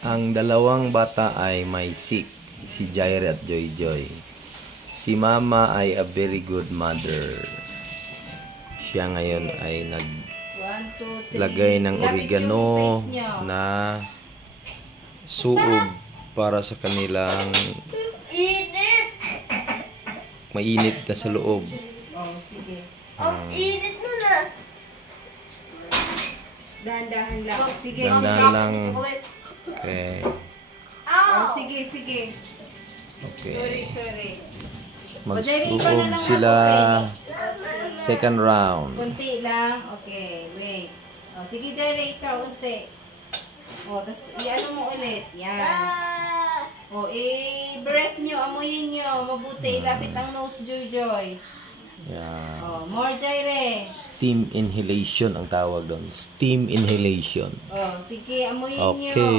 Ang dalawang bata ay may sick, si Jaire at Joy Joy. Si Mama ay a very good mother. Siya ngayon ay naglagay ng oregano na suog para sa kanilang mainit na sa loob. Oh, sige. Init mo na. Dahan-dahan lang. Sige. Dahan-dahan lang. Okay. Oh, sige, sige. Okay. Sorry. Mag-suog sila. Second round. Kunti lang. Okay, wait. Oh, sige, Jerry, ikaw, kunti. Oh, tapos i-ano mo ulit. Yan. Oh, i-breath nyo, amuyin nyo. Mabuti, ilapit ang nose, Joy. Yeah. Oh, more, Jerry. Steam inhalation ang tawag doon. Steam inhalation. Oh, sige, amuyin nyo. Okay.